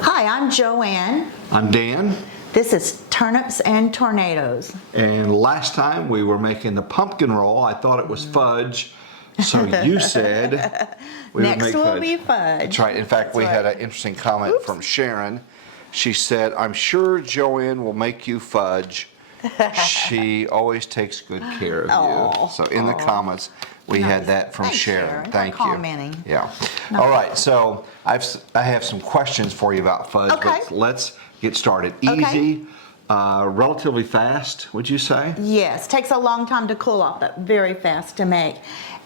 Hi, I'm Joanne. I'm Dan. This is Turnips and Tornadoes. And last time we were making the pumpkin roll. I thought it was fudge. So you said we would Next make will fudge. be fudge. That's right. In fact, we had an interesting comment from Sharon. She said, I'm sure Joanne will make you fudge. She always takes good care of you. So in the comments, we had that from Thanks, Sharon. Thank you. Commenting. Yeah. All right. So I have some questions for you about fudge. Okay. Let's get started. Okay. Easy, relatively fast, would you say? Yes, takes a long time to cool off, but very fast to make.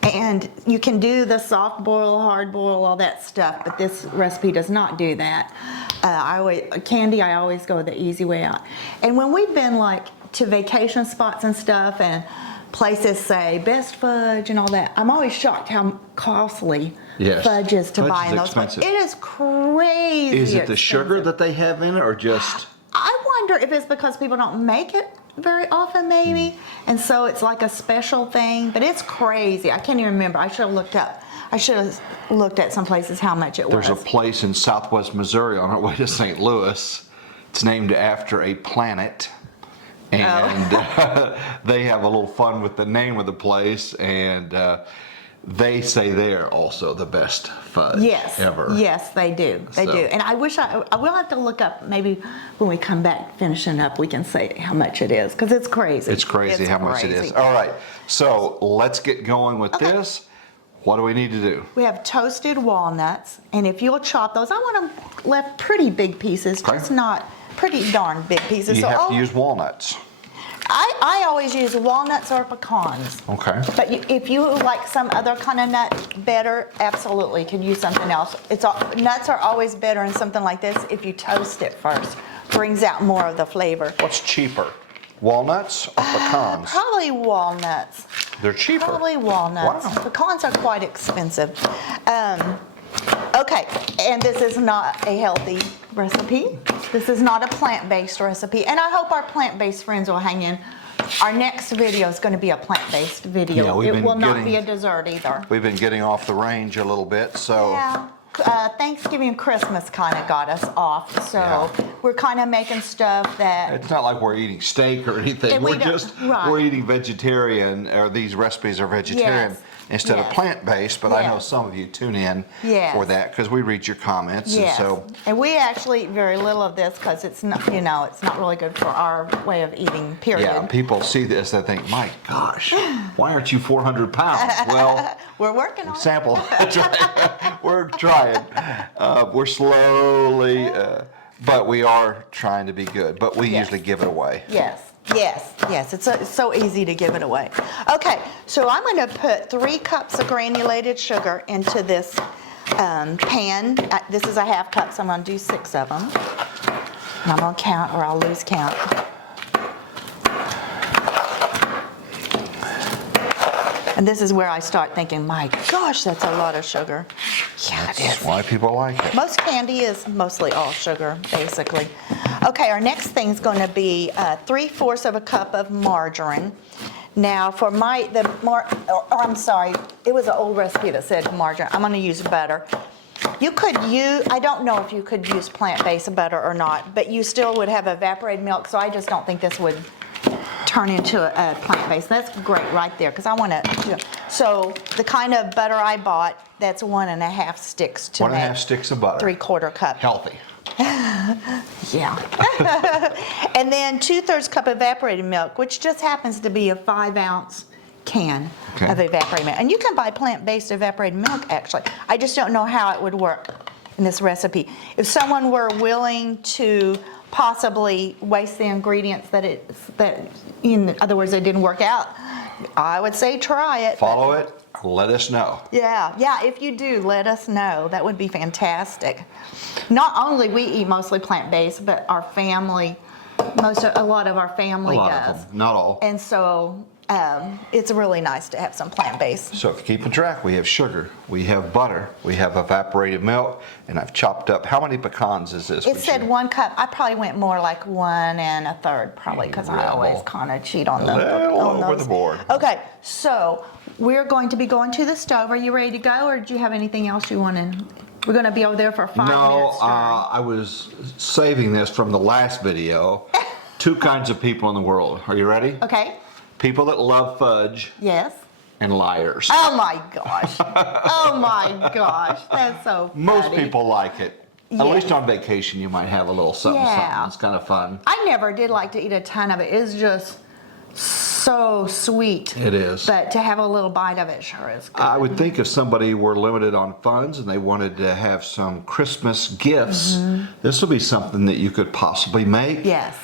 And you can do the soft boil, hard boil, all that stuff, but this recipe does not do that. I always go the easy way out. And when we've been like to vacation spots and stuff, and places say best fudge and all that, I'm always shocked how costly fudge is to buy in those places. It is crazy. Is it the sugar that they have in it, or just? I wonder if it's because people don't make it very often, maybe, and so it's like a special thing. But it's crazy. I can't even remember. I should have looked up. I should have looked at some places how much it was. There's a place in Southwest Missouri on our way to St. Louis. It's named after a planet. And they have a little fun with the name of the place, and they say they're also the best fudge ever. Yes, they do. They do. And I wish I will have to look up, maybe when we come back finishing up, we can say how much it is, because it's crazy. It's crazy how much it is. All right, so let's get going with this. What do we need to do? We have toasted walnuts, and if you'll chop those, I want them left pretty big pieces, just not pretty darn big pieces. You have to use walnuts. I always use walnuts or pecans. Okay. But if you like some other kind of nut better, absolutely can use something else. Nuts are always better in something like this if you toast it first. Brings out more of the flavor. What's cheaper, walnuts or pecans? Probably walnuts. They're cheaper. Probably walnuts. Wow. Pecans are quite expensive. Okay, and this is not a healthy recipe. This is not a plant-based recipe, and I hope our plant-based friends will hang in. Our next video is going to be a plant-based video. Yeah, it will not be a dessert either. We've been getting off the range a little bit, so. Yeah. Thanksgiving and Christmas kind of got us off, so we're kind of making stuff that. It's not like we're eating steak or anything. We're eating vegetarian, or these recipes are vegetarian instead of plant-based. But I know some of you tune in for that because we read your comments. And we actually eat very little of this because it's not, it's not really good for our way of eating. Period. Yeah, people see this, they think, my gosh, why aren't you 400 pounds? Well, we're working on sample. We're trying. We're slowly, but we are trying to be good. But we usually give it away. Yes. It's so easy to give it away. Okay, so I'm going to put 3 cups of granulated sugar into this pan. This is a half cup, so I'm going to do 6 of them. And I'm going to count, or I'll lose count. And this is where I start thinking, my gosh, that's a lot of sugar. Yeah, it is. That's why people like it. Most candy is mostly all sugar, basically. Okay, our next thing is going to be 3/4 of a cup of margarine. Now, for I'm sorry, it was an old recipe that said margarine. I'm going to use butter. You could use, I don't know if you could use plant-based butter or not, but you still would have evaporated milk, so I just don't think this would turn into a plant-based. That's great right there, because I want to. So the kind of butter I bought, that's 1.5 sticks to 1.5 sticks of butter. 3/4 cup. Healthy. Yeah. And then 2/3 cup evaporated milk, which just happens to be a 5-ounce can of evaporated milk. And you can buy plant-based evaporated milk, actually. I just don't know how it would work in this recipe. If someone were willing to possibly waste the ingredients that in other words, it didn't work out, I would say try it. Follow it. Let us know. Yeah, if you do, let us know. That would be fantastic. Not only we eat mostly plant-based, but our family, a lot of our family does. Of them, not all. And so it's really nice to have some plant-based. So if you keep track, we have sugar, we have butter, we have evaporated milk, and I've chopped up. How many pecans is this? It said 1 cup. I probably went more like 1 1/3, probably, because I always kind of cheat on them. Over the board. Okay, so we're going to be going to the stove. Are you ready to go, or do you have anything else you want to We're going to be over there for 5 No, minutes. I was saving this from the last video. 2 kinds of people in the world. Are you ready? Okay. People that love fudge Yes. and liars. Oh my gosh. Oh my gosh. That's so funny. Most people like it. At Yes. least on vacation, you might have a little something, Yeah. something. It's kind of fun. I never did like to eat a ton of it. It's just so sweet. It is. But to have a little bite of it sure is good. I would think if somebody were limited on funds and they wanted to have some Christmas gifts, this would be something that you could possibly make. Yes.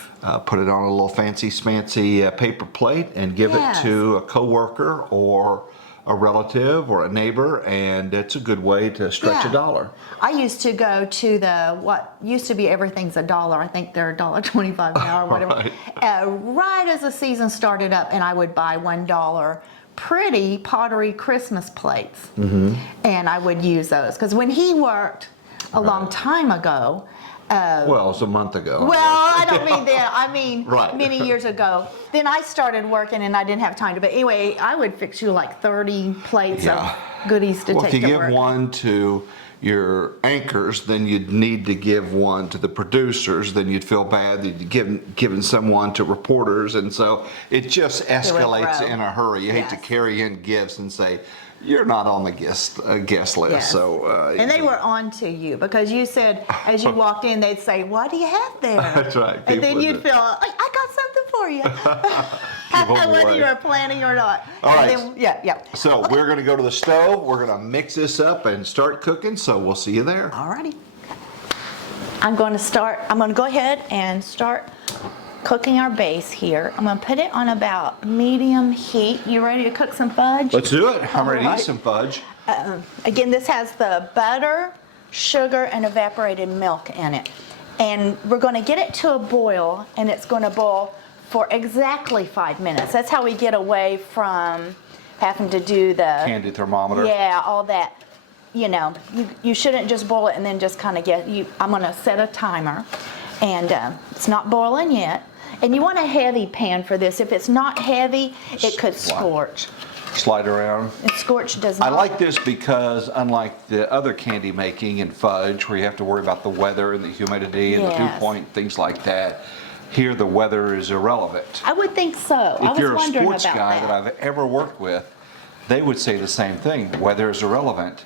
Put it on a little fancy smancy paper plate and give Yes. it to a coworker or a relative or a neighbor, and it's a good way to stretch Yeah. a dollar. I used to go to what used to be everything's $1. I think they're $1.25 now or whatever. Right. Right as the season started up, and I would buy $1 pretty pottery Christmas plates, and I would use those because when he worked a long time ago. Well, it's a month ago. Well, I don't mean that. I mean Right. many years ago. Then I started working and I didn't have time to. But anyway, I would fix you like 30 plates Yeah. of goodies to Well, take if you to give work. one to your anchors, then you'd need to give one to the producers. Then you'd feel bad that you'd given someone to reporters, and so it just escalates grow. in a hurry. You hate to Yes. carry in gifts and say you're not on the guest list. Yes. So And they were on to you because you said as you walked in, they'd say, "What do you have there?" That's right. And then People you'd would- feel, "I got something for you," Give 'em whether away. you were planning or not. All And right. then- yeah. So we're going to go to the stove. We're going to mix this up and start cooking. So we'll see you there. Alrighty. I'm going to go ahead and start cooking our base here. I'm going to put it on about medium heat. You ready to cook some fudge? Let's do it. I'm ready to Alright. eat some fudge. Again, this has the butter, sugar, and evaporated milk in it. And we're going to get it to a boil, and it's going to boil for exactly 5 minutes. That's how we get away from having to do the Candy thermometer. Yeah, all that. You know, you shouldn't just boil it and then just kind of I'm going to set a timer, and it's not boiling yet. And you want a heavy pan for this. If it's not heavy, it could scorch. Slide around. And scorch does I not. like this because unlike the other candy making and fudge where you have to worry about the weather and the humidity and the dew Yes. point, things like that, here the weather is irrelevant. I would think so. I If was you're a wondering sports about guy that I've ever worked with, they would say the same thing. Weather is irrelevant.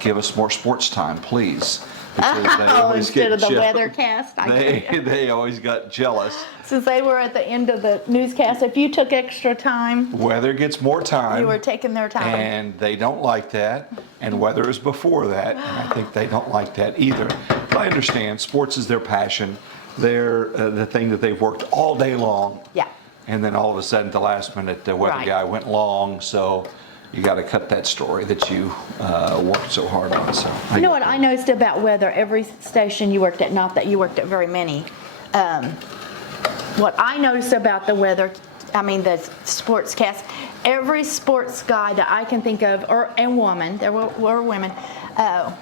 Give us more sports time, please. Because they Oh, always instead get of the jealous. weathercast. They always got jealous. Since they were at the end of the newscast, if you took extra time, Weather gets more time. you were taking their time. And they don't like that, and weather is before that, and I think they don't like that either. But I understand, sports is their passion. They're the thing that they've worked all day long. Yeah. And then all of a sudden, at the last minute, the weather Right. guy went long, so you got to cut that story that you worked so hard on. So You know what I noticed about weather? Every station you worked at, not that you worked at very many. What I noticed about the weather, I mean the sportscast, every sports guy that I can think of, and woman, there were women,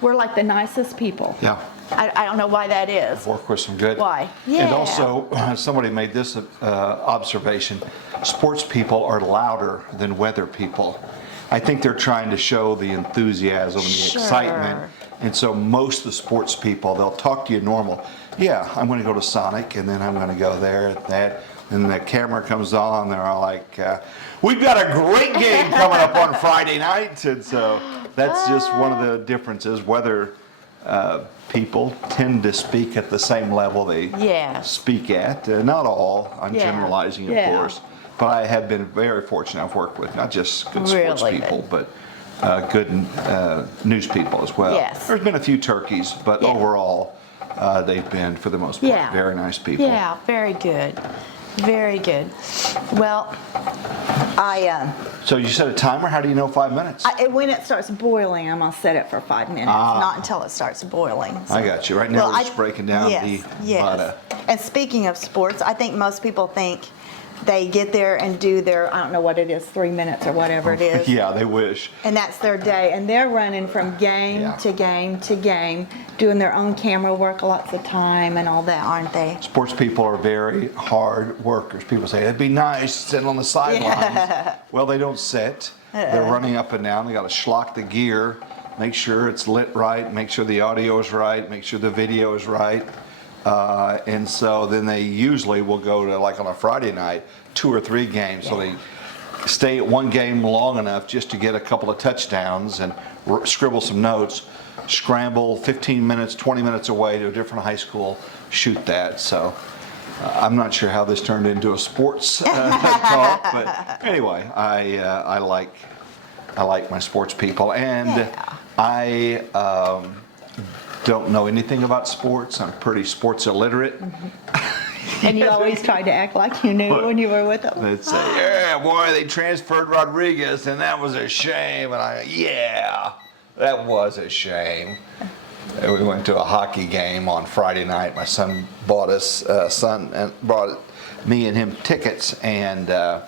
were like the nicest people. Yeah. I don't know why that is. Work with some good. Why? And Yeah. also, somebody made this observation: sports people are louder than weather people. I think they're trying to show the enthusiasm and the Sure. excitement. And so most of the sports people, they'll talk to you normal. Yeah, I'm going to go to Sonic, and then I'm going to go there and that. And the camera comes on, they're all like, we've got a great game coming up on Friday night. And so that's just one of the differences. Weather people tend to speak at the same level they Yes. speak at. Not all, I'm Yeah. generalizing, of Yeah. course. But I have been very fortunate. I've worked with not just good sports Really people, but good news people as well. Yes. There's been a few turkeys, but Yeah. overall, they've been, for the most part, Yeah. very nice people. Yeah, very good. Very good. Well, So you set a timer? How do you know 5 minutes? when it starts boiling, I'm gonna set it for 5 minutes, not until it starts boiling. I got you. Right now we're just breaking down the butter. And speaking of sports, I think most people think they get there and do their, I don't know what it is, 3 minutes or whatever it is. Yeah, they wish. And that's their day. And they're running from game Yeah. to game to game, doing their own camera work lots of time and all that, aren't they? Sports people are very hard workers. People say, it'd be nice sitting on the sidelines. Yeah. Well, they don't sit. They're running up and down. They got to schlock the gear. make sure it's lit right, make sure the audio is right, make sure the video is right. And so then they usually will go to, like on a Friday night, 2 or 3 games. So they stay at one game long enough just to get a couple of touchdowns and scribble some notes, scramble 15 minutes, 20 minutes away to a different high school, shoot that. So I'm not sure how this turned into a sports talk, but anyway, I like my sports people, and I don't know anything about sports. I'm pretty sports illiterate. And you always tried to act like you knew when you were with them. They'd say, yeah, boy, they transferred Rodriguez, and that was a shame. And yeah, that was a shame. And we went to a hockey game on Friday night. My son bought brought me and him tickets, and a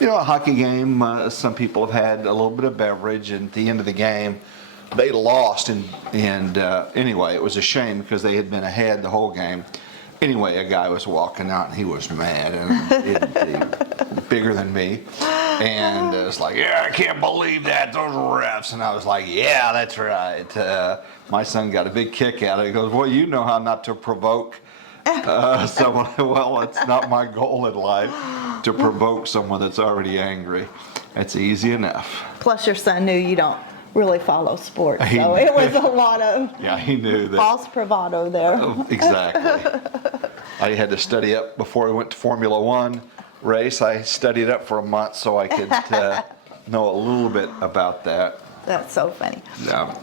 hockey game. Some people have had a little bit of beverage, and at the end of the game, they lost. And anyway, it was a shame because they had been ahead the whole game. Anyway, a guy was walking out, and he was mad, and he'd bigger than me. And it's like, yeah, I can't believe that, those refs. And I was like, yeah, that's right. My son got a big kick out of it. He goes, well, you know how not to provoke someone. Well, it's not my goal in life to provoke someone that's already angry. That's easy enough. Plus, your son knew you don't really follow sports, so it was a lot of he knew that. False bravado there. Exactly. I had to study up before we went to Formula One race. I studied up for a month so I could know a little bit about that. That's so funny. Yeah.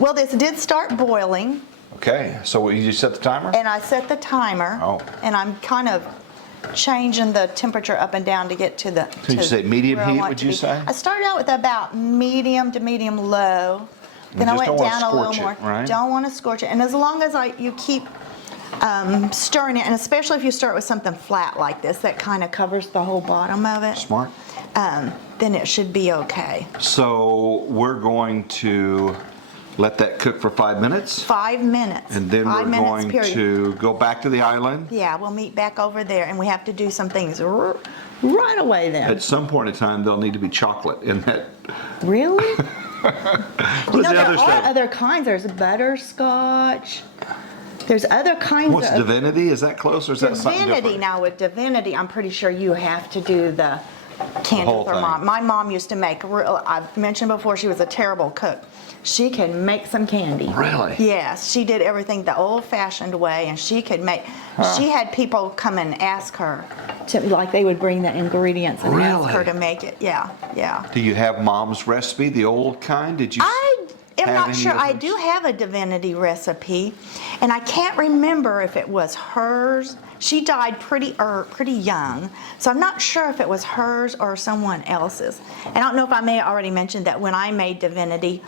Well, this did start boiling. Okay, so you set the timer? And I set the timer. Oh. And I'm kind of changing the temperature up and down to get to the. Did you say medium where I heat, want would to you be. say? I started out with about medium to medium low. Then I just went don't wanna down a little scorch more. it, right? Don't want to scorch it. And as long as you keep stirring it, and especially if you start with something flat like this, that kind of covers the whole bottom of it. Smart. Then it should be okay. So we're going to let that cook for 5 minutes. 5 minutes. And then we're going to go back to the island. Yeah, we'll meet back over there, and we have to do some things. Right away then. At some point in time, there'll need to be chocolate in that. Really? What's the there other are stuff? other kinds. There's butterscotch. There's other kinds What's of Divinity? Is that close, or is that something Divinity. different? Now with Divinity, I'm pretty sure you have to do the candy whole for thing. mom. My mom used to make. I've mentioned before she was a terrible cook. She can make some candy. Really? Yes, she did everything the old-fashioned way, and she could make. She had people come and ask her. like they would bring the ingredients and Ask her to make it. Yeah, yeah. Do you have Mom's recipe, the old kind? Did you? I am have not any sure. of I those? do have a Divinity recipe, and I can't remember if it was hers. She died pretty young, so I'm not sure if it was hers or someone else's. And I don't know if I may have already mentioned that when I made Divinity,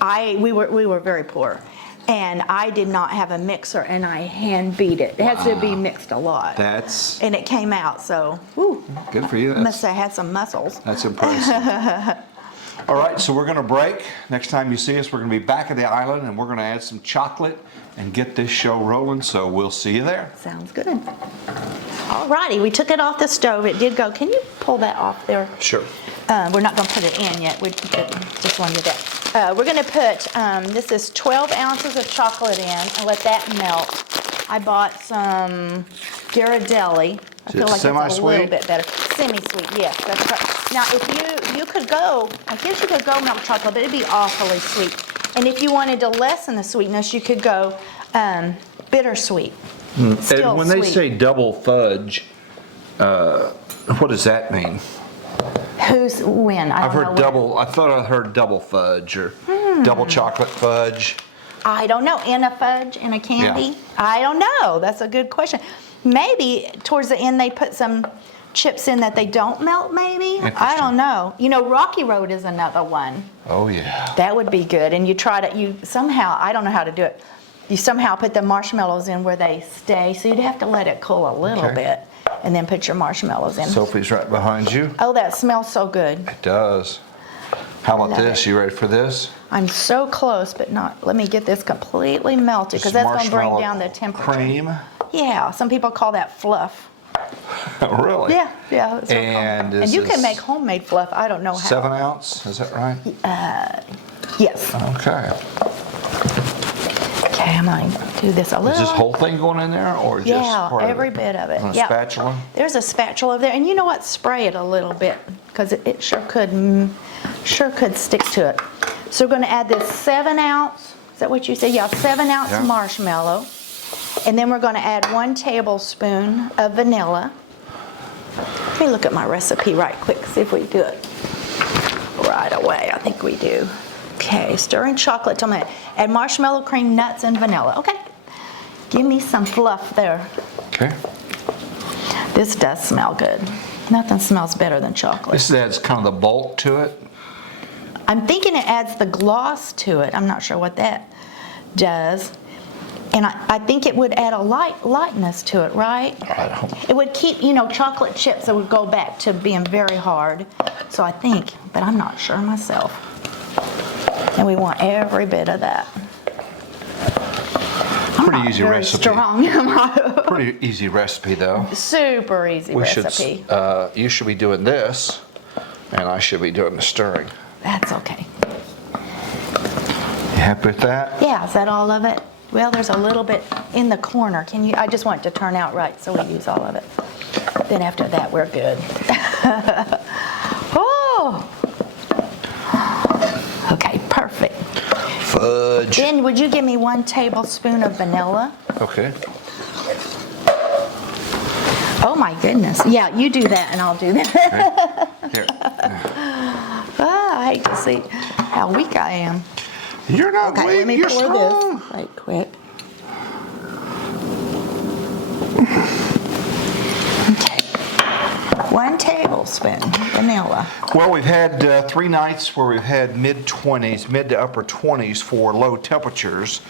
we were very poor, and I did not have a mixer, and I hand beat it. It has to be mixed a lot. That's And it came out, so woo, good for you. must have had some muscles. That's impressive. All right, so we're going to break. Next time you see us, we're going to be back at the island, and we're going to add some chocolate and get this show rolling. So we'll see you there. Sounds good. All righty, we took it off the stove. It did go. Can you pull that off there? Sure. We're not going to put it in yet. We just wanted that. We're going to put, this is 12 ounces of chocolate in and let that melt. I bought some Ghirardelli. I feel like it's a little bit better. Semi-sweet, yes, that's right. Now, if you could go, I guess you could go milk chocolate, but it'd be awfully sweet. And if you wanted to lessen the sweetness, you could go bittersweet. Still And when they sweet. say double fudge, what does that mean? Who's when? I I've don't heard know double. I thought I heard double fudge or double chocolate fudge. I don't know. In a fudge, in a candy? Yeah. I don't know. That's a good question. Maybe towards the end they put some chips in that they don't melt, maybe? I Interesting. don't know. You know, Rocky Road is another one. Oh yeah. That would be good. And you somehow, I don't know how to do it. You somehow put the marshmallows in where they stay, so you'd have to let it cool a little Okay. bit and then put your marshmallows in. Sophie's right behind you. Oh, that smells so good. It does. How about Love this? it. You ready for this? I'm so close, but not. Let me get this completely melted because This that's going to bring marshmallow down the temperature. Cream. Yeah, some people call that fluff. Really? Yeah, that's what it's called. And And this you can is make homemade fluff. I don't know how. 7 ounce. Is that right? Yes. Okay. Okay, I'm going to do this a little. Is this whole thing going in there or just Yeah, part of every it? bit of it. On a Yep. spatula? There's a spatula over there, and you know what? Spray it a little bit because it sure could stick to it. So we're going to add this 7-ounce. Is that what you said? Yeah, 7-ounce Yeah. marshmallow, and then we're going to add 1 tablespoon of vanilla. Let me look at my recipe right quick, see if we do it right away. I think we do. Okay, stirring chocolate till minute. Add marshmallow cream, nuts, and vanilla. Okay, give me some fluff there. Okay. This does smell good. Nothing smells better than chocolate. This adds kind of the bulk to it. I'm thinking it adds the gloss to it. I'm not sure what that does. And I think it would add a lightness to it, right? I don't. It would keep, chocolate chips that would go back to being very hard. So I think, but I'm not sure myself. And we want every bit of that. Pretty easy Very recipe. strong. Pretty easy recipe though. Super easy recipe. You should be doing this, and I should be doing the stirring. That's okay. You happy with that? Yeah, is that all of it? Well, there's a little bit in the corner. I just want it to turn out right, so we use all of it. Then after that, we're good. Oh! Okay, perfect. Fudge. Then would you give me 1 tablespoon of vanilla? Okay. Oh my goodness. Yeah, you do that and I'll do that. Here. I hate to see how weak I am. You're not Okay, weak, let me you're pour strong. this right quick. Okay. 1 tablespoon vanilla. Well, we've had 3 nights where we've had mid-20s, mid to upper 20s for low temperatures,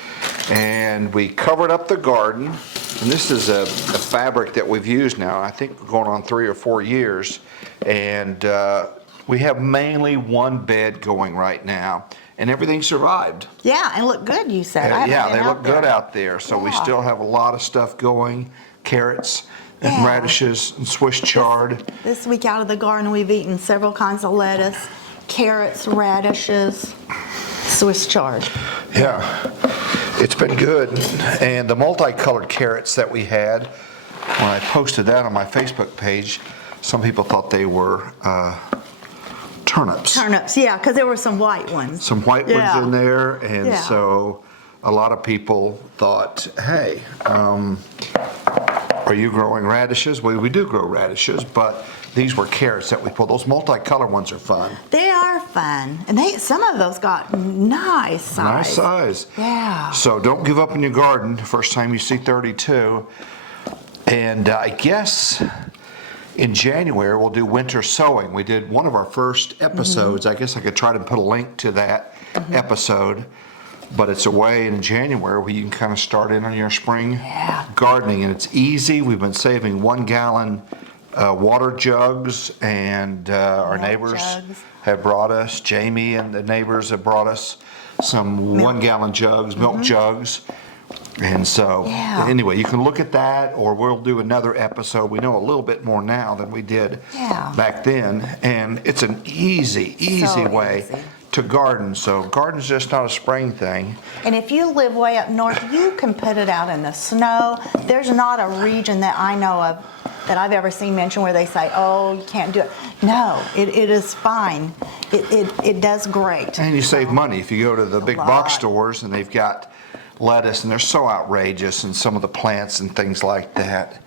and we covered up the garden. And this is a fabric that we've used now, I think going on 3 or 4 years, and we have mainly 1 bed going right now, and everything survived. Yeah, and look good, you said. I haven't Yeah, been they out look there. good out there, so we Yeah. still have a lot of stuff going, carrots and Yeah. radishes and Swiss chard. This week out of the garden, we've eaten several kinds of lettuce, carrots, radishes, Swiss chard. Yeah, it's been good. And the multicolored carrots that we had, when I posted that on my Facebook page, some people thought they were turnips. Turnips, yeah, because there were some white ones. Some white ones Yeah. in there, and Yeah. so a lot of people thought, hey, are you growing radishes? Well, we do grow radishes, but these were carrots that we pulled. Those multicolored ones are fun. They are fun, and some of those got nice size. Nice size. Yeah. So don't give up in your garden first time you see 32. And I guess in January we'll do winter sowing. We did one of our first episodes. I guess I could try to put a link to that episode. But it's a way in January where you can kind of start in on your spring gardening. And it's easy. We've been saving 1 gallon water jugs, and our Milk neighbors jugs. have brought us, Jamie and the neighbors have brought us some 1 gallon jugs, milk jugs. And so, Yeah. anyway, you can look at that, or we'll do another episode. We know a little bit more now than we did Yeah. back then. And it's an easy way easy. to garden. So garden's just not a spring thing. And if you live way up north, you can put it out in the snow. There's not a region that I know of that I've ever seen mentioned where they say, oh, you can't do it. No, it is fine. It does great. And you save money if you go to the big box lot. stores and they've got lettuce and they're so outrageous, and some of the plants and things like that.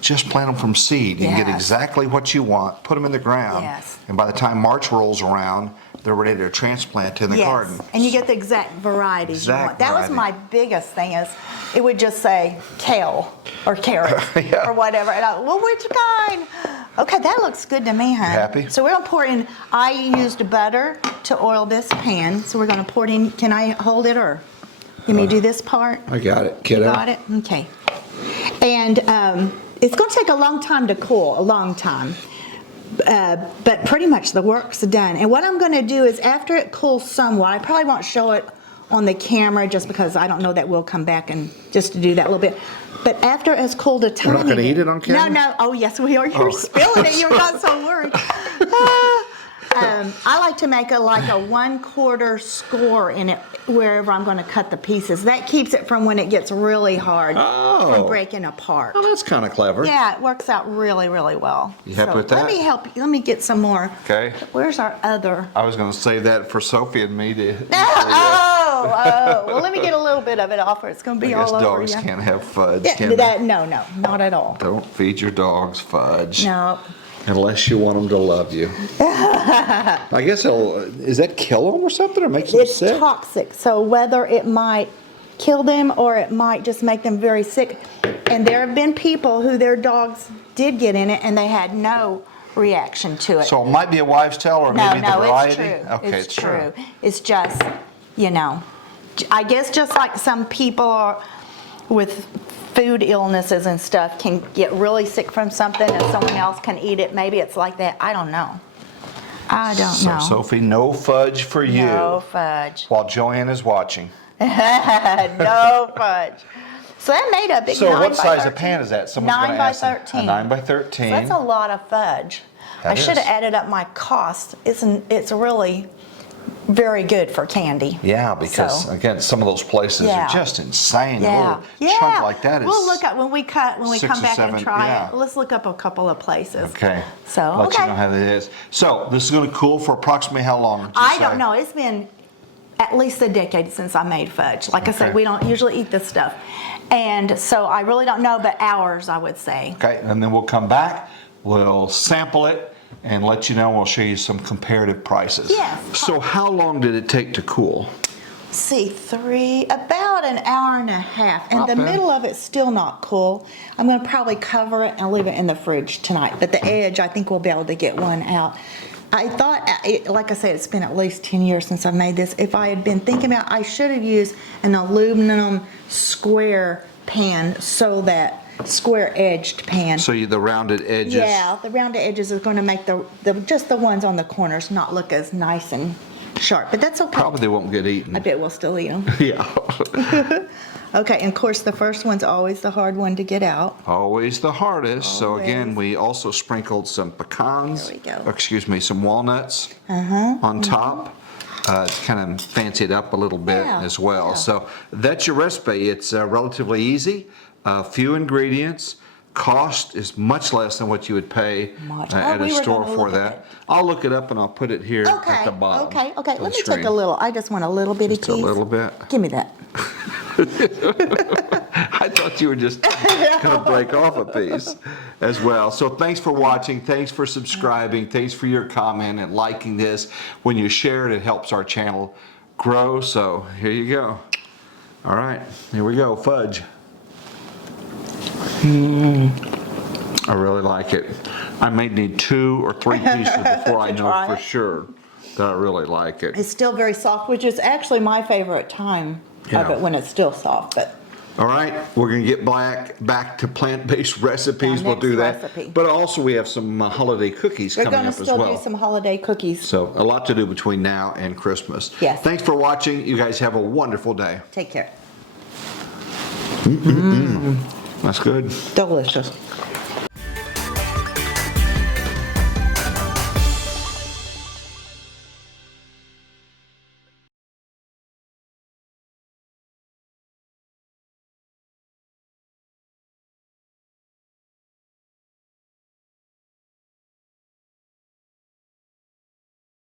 Just plant them from seed. You can get Yes. exactly what you want, put them in the ground, Yes. and by the time March rolls around, they're ready to transplant in the garden. And you get the exact varieties you Exact want. That was variety. my biggest thing is it would just say kale or carrot Yeah. or whatever. And well, which kind? Okay, that looks good to me, hon. Happy? So we're gonna pour in, I used butter to oil this pan. So we're gonna pour it in. Can I hold it or you may do this part? I got it, You kiddo. got it? Okay. And it's going to take a long time to cool, a long time. But pretty much the work's done. And what I'm going to do is after it cools somewhat, I probably won't show it on the camera just because I don't know that we'll come back and just to do that little bit. But after it's cooled a tiny We're not gonna bit- eat it on camera? No. Oh, yes, we are. You're Oh. spilling it. You're not so worried. I like to make like a 1/4 score in it wherever I'm going to cut the pieces. That keeps it from when it gets really hard from breaking apart. Oh, that's kind of clever. Yeah, it works out really, really well. You happy with that? Let me help you. Let me get some more. Okay. Where's our other? I was going to save that for Sophie and me to. Well, let me get a little bit of it off, or it's going to be I guess all over dogs you. can't have fudge, Yeah, can they? no, not at all. Don't feed your dogs fudge. No. Unless you want them to love you. I guess is that kill them or something, or makes them It's sick? toxic, so whether it might kill them or it might just make them very sick. And there have been people who their dogs did get in it and they had no reaction to it. So it might be a wives' tale, or maybe the variety? It's true. Okay, it's true. It's just, I guess just like some people are with food illnesses and stuff can get really sick from something and someone else can eat it. Maybe it's like that. I don't know. So, Sophie, no fudge for you. No fudge. While Joanne is watching. No fudge. So that made a big 9 So what by size 13. of pan is that? Someone's 9 gonna by ask them. 13. A 9 by 13. So that's a lot of fudge. That I should have is. added up my cost. It's really very good for candy. Yeah, because So, again, some of those places Yeah. are just insane. yeah, A little chunk like that is. We'll look up when we 6 come or back 7, and try yeah. it. Let's look up a couple of places. Okay. So Let okay. you know how that is. So this is going to cool for approximately how long? Did you I say? don't know. It's been at least a decade since I made fudge. Like I Okay. said, we don't usually eat this stuff, and so I really don't know, but hours I would say. Okay, and then we'll come back. We'll sample it and let you know. We'll show you some comparative prices. Yes. So how long did it take to cool? See, about an hour and a half, and Not the bad. middle of it's still not cool. I'm going to probably cover it and leave it in the fridge tonight, but the edge, I think we'll be able to get one out. I thought, like I said, it's been at least 10 years since I made this. If I had been thinking about, I should have used an aluminum square pan, so that square-edged pan. So the rounded edges. Yeah, the rounded edges is going to make just the ones on the corners not look as nice and sharp, but that's okay. Probably they won't get eaten. I bet we'll still eat them. Yeah. Okay, and of course the first one's always the hard one to get out. Always the hardest. So again, Always. we also sprinkled some pecans. There we go. Excuse me, some walnuts on top. To kind of fancy it up a little bit Yeah, as well. yeah. So that's your recipe. It's relatively easy. Few ingredients. Cost is much less than what you would pay Much. at Oh, a we were store gonna for look at that. it. I'll look it up and I'll put it here at Okay, the bottom. okay. of Let the me take screen. a little. I just want a little bitty Just piece. a little bit. Give me that. I thought you were just going to break off a piece as well. So thanks for watching. Thanks for subscribing. Thanks for your comment and liking this. When you share it, it helps our channel grow. So here you go. All right, here we go. Fudge. I really like it. I may need 2 or 3 pieces before I know try for it. sure that I really like it. It's still very soft, which is actually my favorite time of Yeah. it, when it's still soft. But All right, we're going to get back to plant-based recipes. Yeah, We'll do next that. recipe. But also we have some holiday cookies we're coming going up to as still well. do some holiday cookies. So a lot to do between now and Christmas. Yes. Thanks for watching. You guys have a wonderful day. Take care. That's good. Delicious.